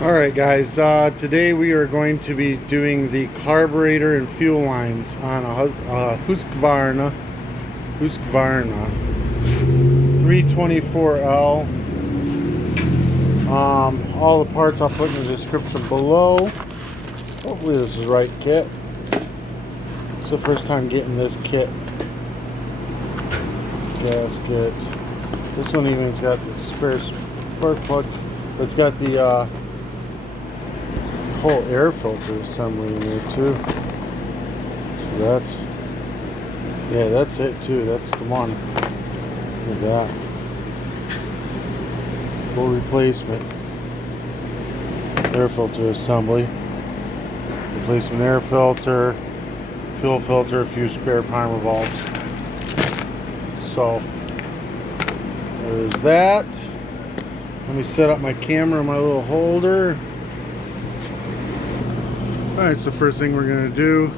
Alright guys, today we are going to be doing the carburetor and fuel lines on a Husqvarna 324L. All the parts I'll put in the description below. Hopefully this is the right kit. It's the first time getting this kit. Gasket. This one even's got the spare spark plug. It's got the whole air filter assembly in there too. So that's it too. That's the one. Look at that. Full replacement air filter assembly. Replacement air filter, fuel filter, a few spare primer bulbs. So there's that. Let me set up my camera in my little holder. Alright, so first thing we're going to do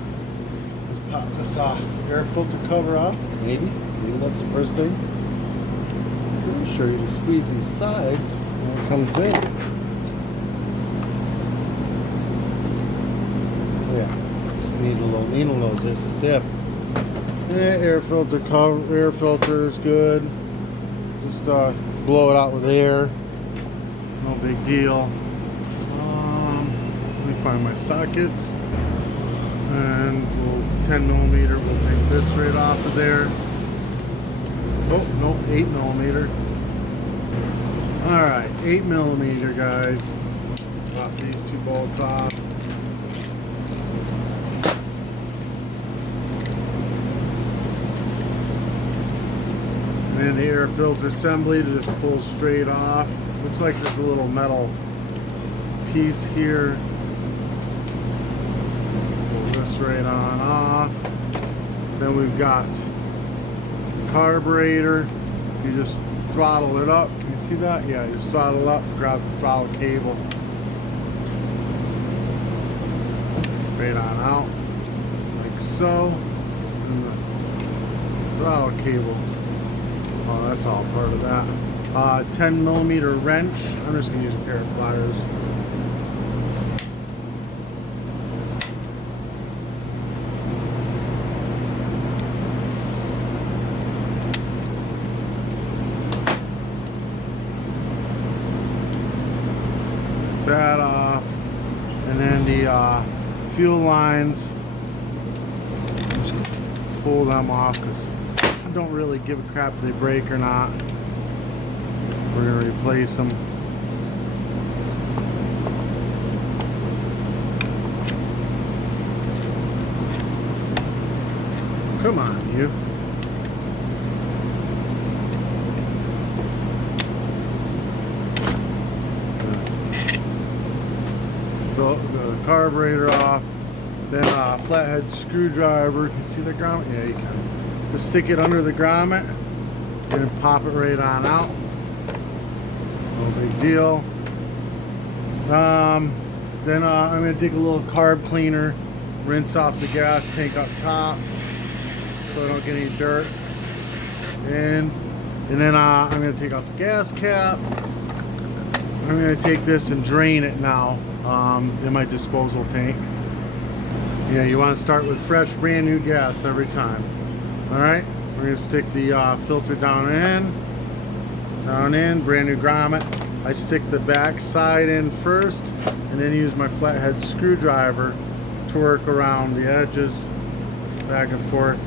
is pop this air filter cover off. Maybe that's the first thing. I'll show you to squeeze these sides when it comes in. Yeah, just need a little needle nose. They're stiff. Yeah, air filter cover. Air filter is good. Just blow it out with air. No big deal. Let me find my sockets, and 10mm. We'll take this right off of there. Oh no, 8mm. All right, 8mm, guys. Pop these two bolts off. And the air filter assembly to just pull straight off. Looks like there's a little metal piece here. Pull this right on off. Then we've got the carburetor. If you just throttle it up, can you see that? Yeah, you just throttle up, grab the throttle cable. Right on out, like so. And the throttle cable. Oh, that's all part of that. 10mm wrench. I'm just going to use a pair of pliers. Get that off. And then the fuel lines. I'm just going to pull them off because I don't really give a crap if they break or not. We're going to replace them. Come on, you. Fill the carburetor off. Then a flathead screwdriver. Can you see the grommet? Yeah, you can. Just stick it under the grommet and pop it right on out. No big deal. Then I'm going to take a little carb cleaner, rinse off the gas tank up top so I don't get any dirt. And then I'm going to take off the gas cap. I'm going to take this and drain it now in my disposal tank. Yeah, you want to start with fresh, brand new gas every time. Alright, we're going to stick the filter down in, brand new grommet. I stick the back side in first, and then use my flathead screwdriver to work around the edges, back and forth,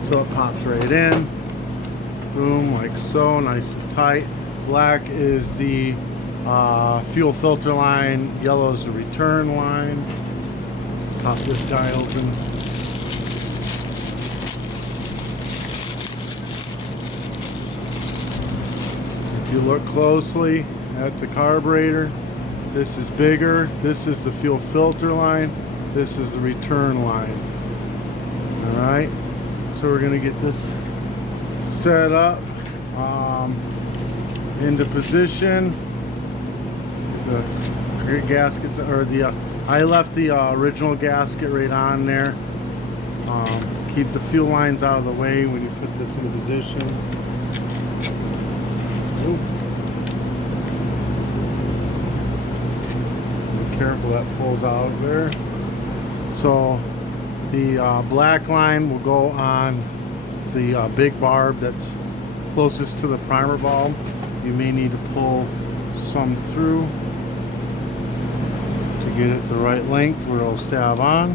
until it pops right in. Boom, like so, nice and tight. Black is the fuel filter line, yellow is the return line. Pop this guy open. If you look closely at the carburetor, this is bigger. This is the fuel filter line. This is the return line. Alright, so we're going to get this set up into position. The gaskets, or the I left the original gasket right on there. Keep the fuel lines out of the way when you put this in position. Ooh. careful, that pulls out there. So the black line will go on the big barb that's closest to the primer bulb. You may need to pull some through to get it the right length where it'll stab on.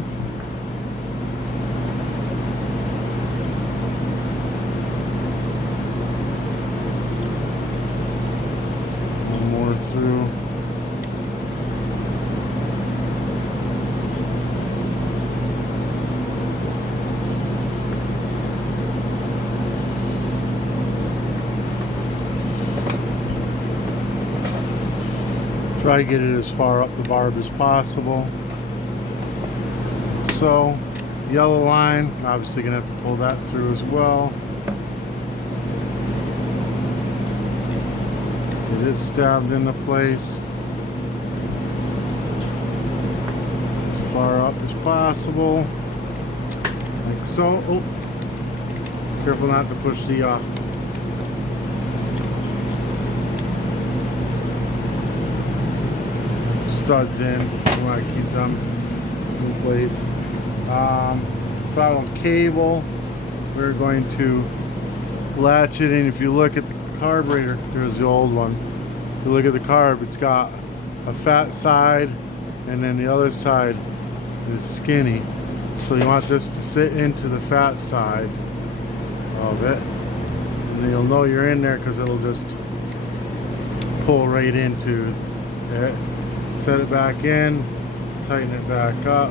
One more through. Try to get it as far up the barb as possible. So, yellow line, obviously gonna have to pull that through as well. Get it stabbed into place as far up as possible, like so. Oh, careful not to push the studs in. You want to keep them in place. Throttle cable, we're going to latch it in. If you look at the carburetor, there's the old one. If you look at the carb, it's got a fat side and then the other side is skinny. So you want this to sit into the fat side of it. And then you'll know you're in there because it'll just pull right into it. Set it back in, tighten it back up.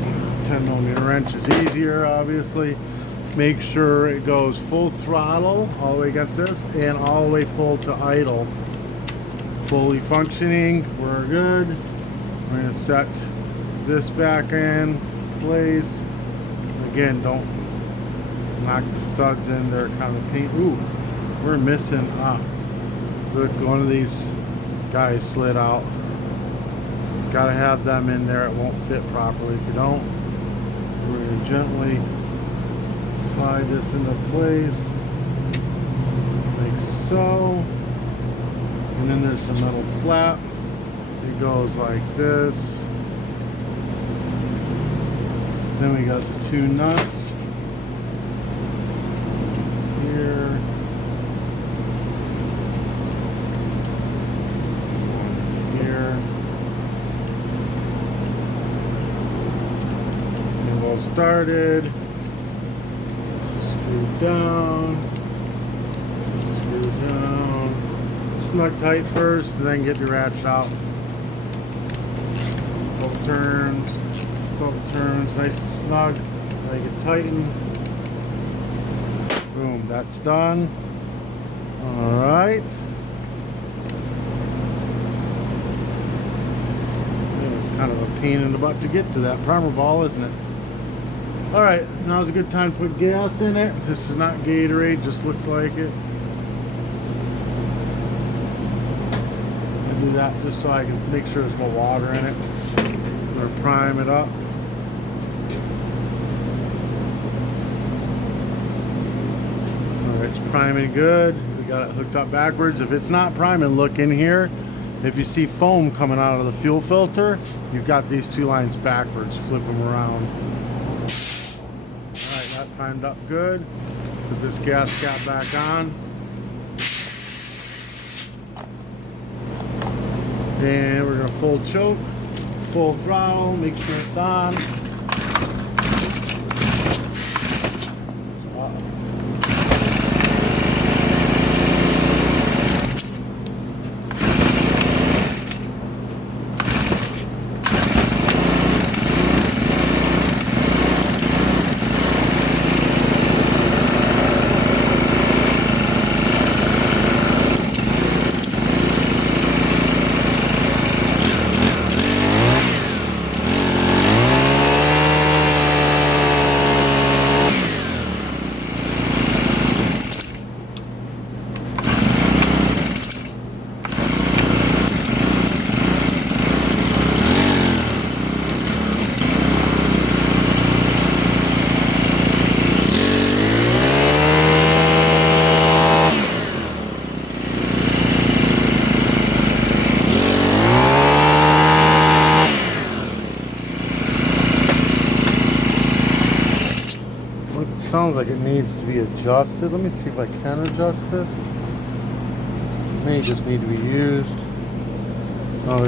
A 10mm wrench is easier, obviously. Make sure it goes full throttle all the way against this and all the way full to idle. Fully functioning, we're good. We're gonna set this back in place. Again, don't knock the studs in, they're kind of pain. Ooh, we're missing. Look, one of these guys slid out. Gotta have them in there, it won't fit properly. If you don't, we're gonna gently slide this into place, like so. And then there's the metal flap. It goes like this. Then we got the two nuts. Started, screw down, snug tight first, and then get your ratchet out. Couple turns, nice and snug. Now you can tighten. Boom, that's done. All right. It's kind of a pain in the butt to get to that primer ball, isn't it? Alright, now's a good time to put gas in it. This is not Gatorade, just looks like it. I do that just so I can make sure there's no water in it. I'm going to prime it up. Alright, it's priming good. We got it hooked up backwards. If it's not priming, look in here. If you see foam coming out of the fuel filter, you've got these two lines backwards. Flip them around. Primed up good. Put this gas cap back on. And we're going to full choke, full throttle, make sure it's on. sounds like it needs to be adjusted. Let me see if I can adjust this. It may just need to be used. Oh,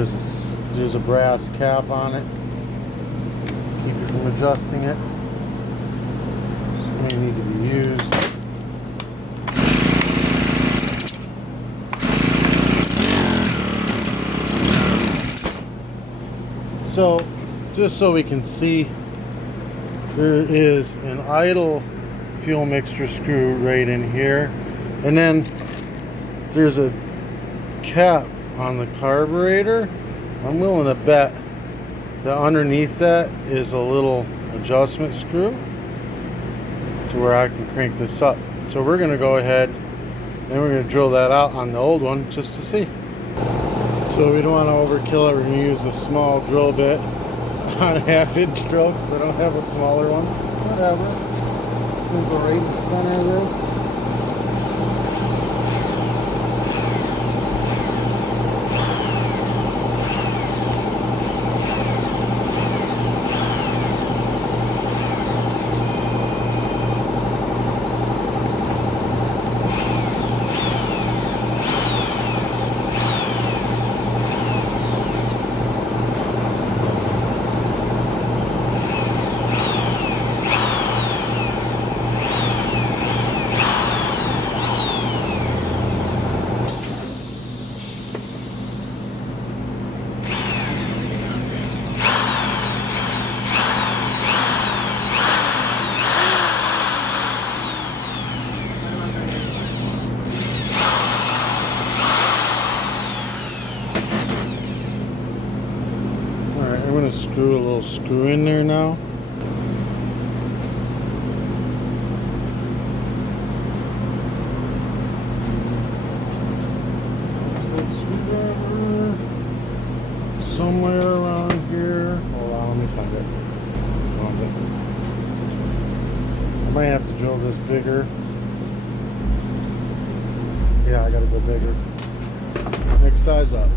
there's a brass cap on it. Keep you from adjusting it. This may need to be used. So, just so we can see, there is an idle fuel mixture screw right in here, and then there's a cap on the carburetor. I'm willing to bet that underneath that is a little adjustment screw to where I can crank this up. So we're going to go ahead and we're going to drill that out on the old one just to see. So we don't want to overkill it. We're going to use a small drill bit on a 1/2-inch drill because I don't have a smaller one. Whatever. It's going to go right in the center of this. I'm going to screw a little screw in there now. Somewhere around here. Hold on, let me find it. I might have to drill this bigger. Yeah, I gotta go bigger. Next size up.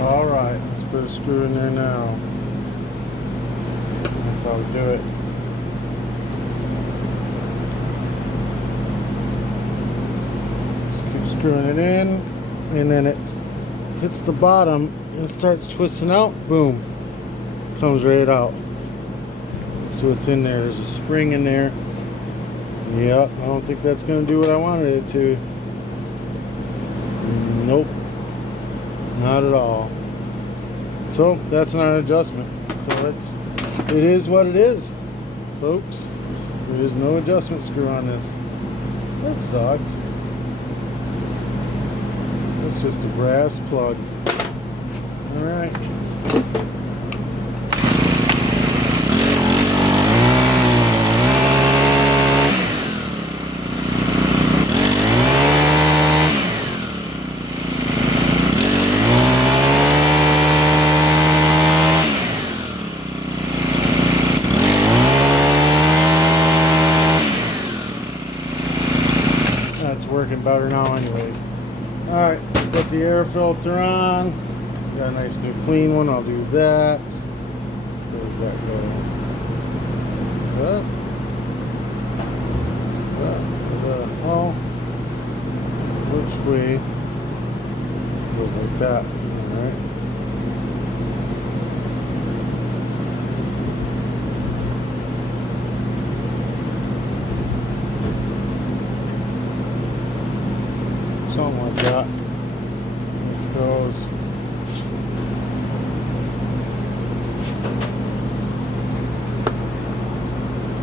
Alright, let's put a screw in there now. That's how we do it. Just keep screwing it in, and then it hits the bottom and starts twisting out. Boom. Comes right out. See what's in there. There's a spring in there. Yep, I don't think that's going to do what I wanted it to. Nope. Not at all. So that's not an adjustment. So it is what it is, folks. There is no adjustment screw on this. That sucks. It's just a brass plug. All right. That's working better now anyways. Alright, put the air filter on. Got a nice new clean one. I'll do that. Where does that go? Oh, which way? Goes like that. Alright. Something like that. This goes.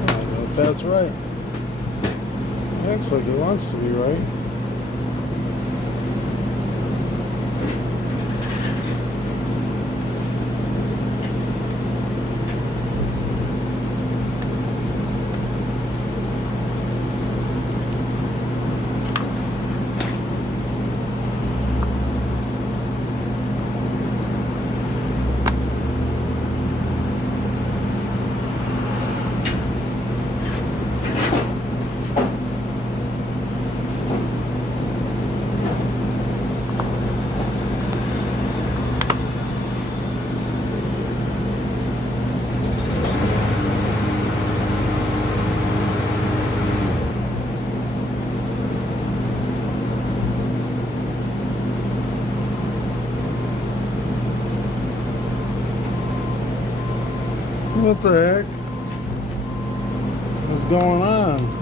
I don't know if that's right. Looks like it wants to be right. What the heck? What's going on?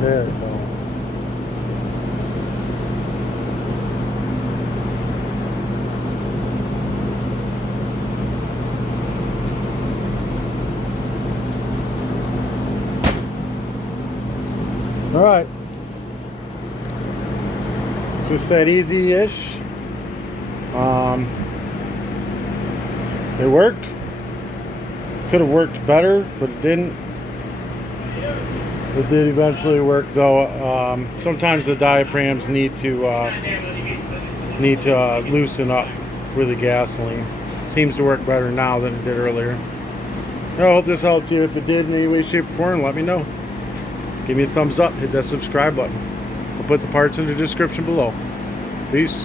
There we go. All right. Just that easy-ish. It worked. Could have worked better, but it didn't. It did eventually work, though. Sometimes the diaphragms need to loosen up with the gasoline. Seems to work better now than it did earlier. I hope this helped you. If it did in any way, shape, or form, let me know. Give me a thumbs up. Hit that subscribe button. I'll put the parts in the description below. Peace.